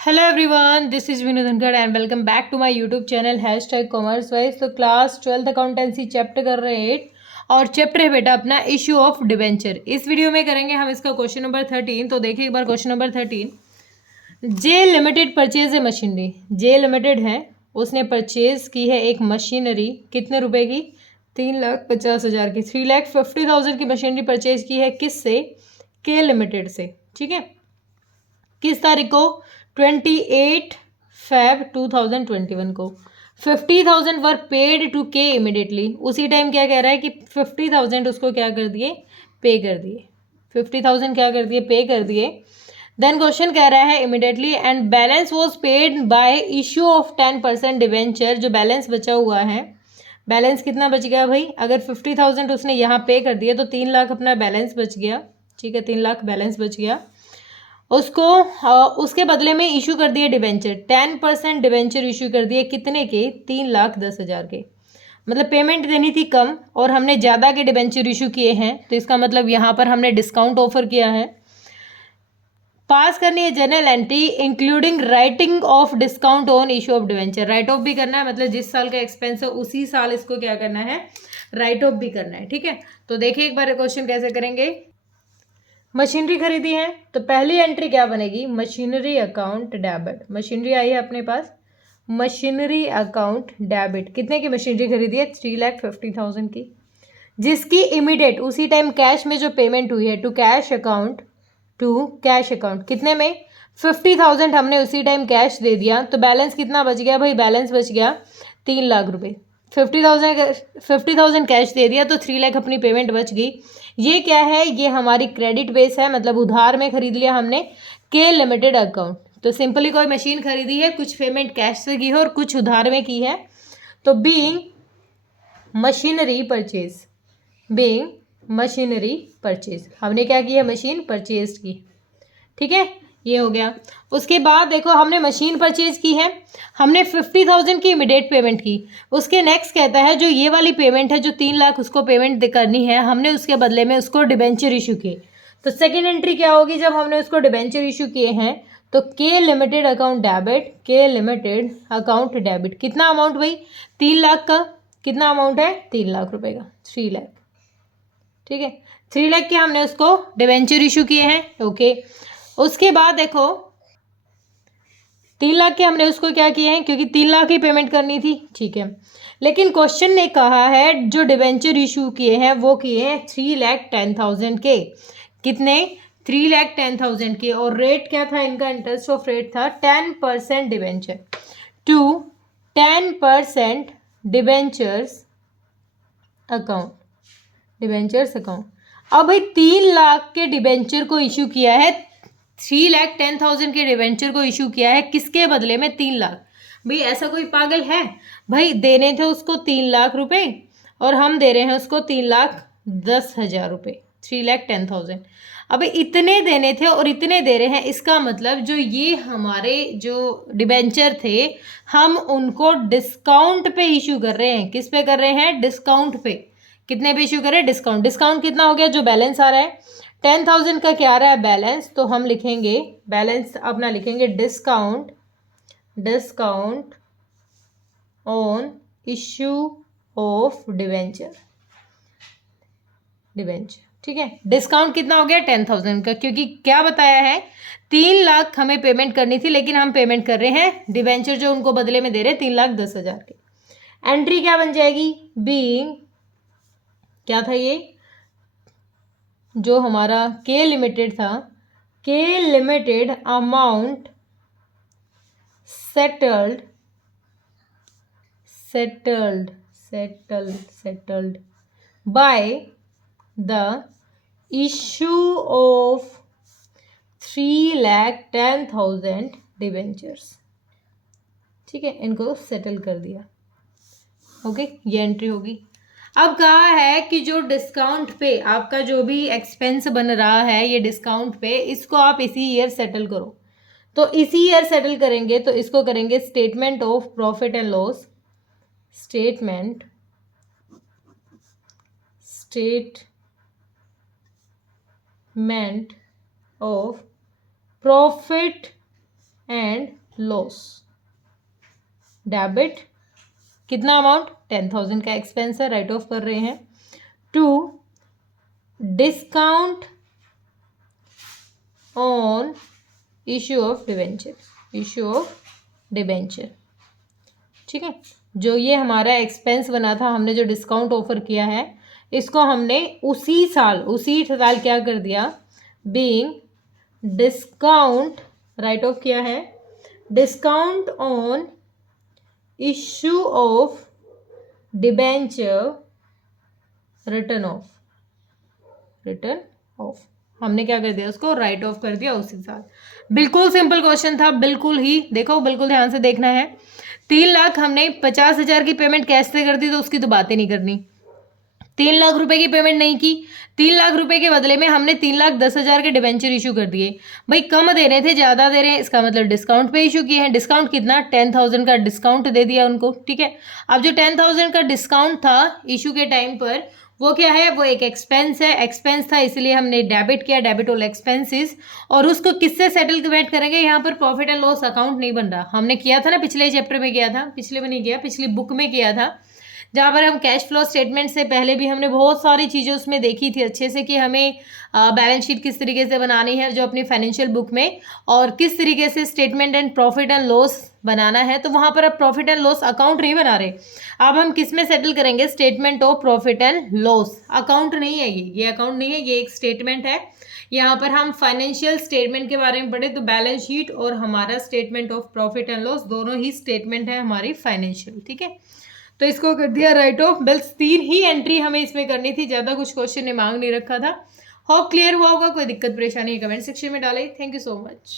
Hello everyone, this is Vinod Dhankhar and welcome back to my YouTube channel commerce wise. तो class 12th accountancy chapter कर रहे हैं 8 और chapter है बेटा अपना इशू ऑफ डिबेंचर। इस वीडियो में करेंगे हम इसका क्वेश्चन नंबर 13। तो देखिए एक बार question number 13। J limited purchase a machinery. J limited है, उसने परचेज की है एक मशीनरी, कितने रुपए की? 3,50,000 की। 3,50,000 की मशीनरी परचेज की है किससे? के लिमिटेड से। ठीक है, किस तारीख को? 28 Feb 2021 को। 50,000 वर पेड टू के इमिडिएटली। उसी टाइम क्या कह रहा है कि 50,000 उसको क्या कर दिए? पे कर दिए। 50,000 क्या कर दिए? पे कर दिए। देन क्वेश्चन कह रहा है immediately and balance was paid by issue of 10% debenture. जो बैलेंस बचा हुआ है, बैलेंस कितना बच गया भाई? अगर 50,000 उसने यहाँ पे कर दिया तो 3 लाख अपना बैलेंस बच गया। ठीक है, 3 लाख बैलेंस बच गया। उसको उसके बदले में इशू कर दिए डिबेंचर। 10% डिबेंचर इशू कर दिए, कितने के? 3,10,000 के। मतलब पेमेंट देनी थी कम और हमने ज़्यादा के डिबेंचर इशू किए हैं, तो इसका मतलब यहाँ पर हमने डिस्काउंट ऑफर किया है। पास करनी है journal entry including writing of discount on issue of debenture. Right of भी करना है, मतलब जिस साल का एक्सपेंस है उसी साल इसको क्या करना है? राइट ऑफ भी करना है। ठीक है, तो देखिए एक बार क्वेश्चन कैसे करेंगे। मशीनरी खरीदी है तो पहली एंट्री क्या बनेगी? Machinery account debit. मशीनरी आई है अपने पास, मशीनरी अकाउंट डेबिट। कितने की मशीनरी खरीदी है? 3,50,000 की, जिसकी इमीडिएट उसी टाइम कैश में जो पेमेंट हुई है to cash account. To cash account कितने में? 50,000 हमने उसी टाइम कैश दे दिया, तो बैलेंस कितना बच गया भाई? बैलेंस बच गया 3 लाख रुपए। 50,000 कैश दे दिया तो 3 लाख अपनी पेमेंट बच गई। ये क्या है? ये हमारी क्रेडिट बेस है, मतलब उधार में खरीद लिया हमने के लिमिटेड अकाउंट। तो सिंपली कोई मशीन खरीदी है, कुछ पेमेंट कैश से की है और कुछ उधार में की है। तो being machinery purchase, being machinery purchase, हमने क्या किया? मशीन परचेज की। ठीक है, ये हो गया। उसके बाद देखो हमने मशीन परचेज की है, हमने 50,000 की इमीडिएट पेमेंट की। उसके नेक्स्ट कहता है जो ये वाली पेमेंट है, जो 3 लाख उसको पेमेंट करनी है, हमने उसके बदले में उसको डिबेंचर इशू किए। तो सेकेंड एंट्री क्या होगी जब हमने उसको डिबेंचर इशू किए हैं? तो के लिमिटेड अकाउंट डेबिट, के लिमिटेड अकाउंट डेबिट। कितना अमाउंट भाई? 3 लाख का। कितना अमाउंट है? 3 लाख रुपए का, 3 लाख। ठीक है, 3 लाख के हमने उसको डिबेंचर इशू किए हैं। ओके, उसके बाद देखो 3 लाख के हमने उसको क्या किए हैं, क्योंकि 3 लाख ही पेमेंट करनी थी। ठीक है, लेकिन क्वेश्चन ने कहा है जो डिबेंचर इशू किए हैं वो किए हैं 3,10,000 के। कितने? 3,10,000 के। और रेट क्या था इनका? इंटरेस्ट ऑफ रेट था 10% debenture to 10% debentures account, debentures account. अब भाई 3 लाख के डिबेंचर को इशू किया है, 3,10,000 के डिबेंचर को इशू किया है, किसके बदले में? 3 लाख। भाई ऐसा कोई पागल है? भाई देने थे उसको 3 लाख रुपए और हम दे रहे हैं उसको 3,10,000 रुपये, 3,10,000। अब इतने देने थे और इतने दे रहे हैं, इसका मतलब जो ये हमारे जो डिबेंचर थे हम उनको डिस्काउंट पे इशू कर रहे हैं। किस पे कर रहे हैं? डिस्काउंट पे। कितने पे इशू करें? डिस्काउंट। डिस्काउंट कितना हो गया? जो बैलेंस आ रहा है 10,000 का क्या आ रहा है? बैलेंस। तो हम लिखेंगे बैलेंस अपना, लिखेंगे discount, discount on issue of debenture, debenture. ठीक है, डिस्काउंट कितना हो गया? 10,000 का, क्योंकि क्या बताया है? 3 लाख हमें पेमेंट करनी थी, लेकिन हम पेमेंट कर रहे हैं डिवेंचर जो उनको बदले में दे रहे हैं 3,10,000 के। एंट्री क्या बन जाएगी? बीइंग, क्या था ये जो हमारा के लिमिटेड था, के limited amount settled, settled, settled, settled by the issue of 3,10,000 debentures. ठीक है, इनको सेटल कर दिया। ओके, ये एंट्री होगी। अब कहा है कि जो डिस्काउंट पे आपका जो भी एक्सपेंस बन रहा है ये डिस्काउंट पे, इसको आप इसी ईयर सेटल करो। तो इसी ईयर सेटल करेंगे तो इसको करेंगे statement of profit and loss, statement, statement of profit and loss. Debit कितना अमाउंट, 10,000 का एक्सपेंस है, राइट ऑफ कर रहे हैं। To discount on issue of debenture, issue of debenture, ठीक है। जो ये हमारा एक्सपेंस बना था, हमने जो डिस्काउंट ऑफर किया है, इसको हमने उसी साल क्या कर दिया, बीइंग डिस्काउंट, राइट ऑफ किया है। Discount on issue of debenture return of, return of, हमने क्या कर दिया, उसको राइट ऑफ कर दिया उसी साल। बिल्कुल सिंपल क्वेश्चन था, बिल्कुल ही, देखो बिल्कुल ध्यान से देखना है। 3 लाख हमने 50,000 की पेमेंट कैश से कर दी, तो उसकी तो बातें नहीं करनी। 3 लाख रुपए की पेमेंट नहीं की, 3 लाख रुपए के बदले में हमने 3,10,000 के डिबेंचर इशू कर दिए। भाई कम दे रहे थे, ज़्यादा दे रहे हैं, इसका मतलब डिस्काउंट पे इशू किए हैं। डिस्काउंट कितना, 10,000 का डिस्काउंट दे दिया उनको, ठीक है। अब जो 10,000 का डिस्काउंट था इशू के टाइम पर, वो क्या है, वो एक एक्सपेंस है, एक्सपेंस था इसलिए हमने डेबिट किया, डेबिट ऑल एक्सपेंसेस। और उसको किससे सेटलमेंट करेंगे, यहाँ पर प्रॉफिट एंड लॉस अकाउंट नहीं बन रहा, हमने किया था ना पिछले चैप्टर में किया था, पिछले में नहीं किया, पिछली बुक में किया था, जहाँ पर हम कैश फ्लो स्टेटमेंट से पहले भी हमने बहुत सारी चीज़ें उसमें देखी थी अच्छे से, कि हमें बैलेंस शीट किस तरीके से बनानी है जो अपनी फाइनेंशियल बुक में, और किस तरीके से statement and profit and loss बनाना है। तो वहाँ पर अब प्रॉफिट एंड लॉस अकाउंट नहीं बना रहे, अब हम किस में सेटल करेंगे, statement of profit and loss. Account नहीं है ये अकाउंट नहीं है, ये एक स्टेटमेंट है। यहाँ पर हम फाइनेंशियल स्टेटमेंट के बारे में पढ़े, तो बैलेंस शीट और हमारा statement of profit and loss दोनों ही स्टेटमेंट है हमारी फाइनेंशियल, ठीक है। तो इसको कर दिया राइट ऑफ। बस 3 ही एंट्री हमें इसमें करनी थी, ज़्यादा कुछ क्वेश्चन ने मांग नहीं रखा था। होप क्लियर हुआ होगा, कोई दिक्कत परेशानी कमेंट सेक्शन में डालें। Thank you so much.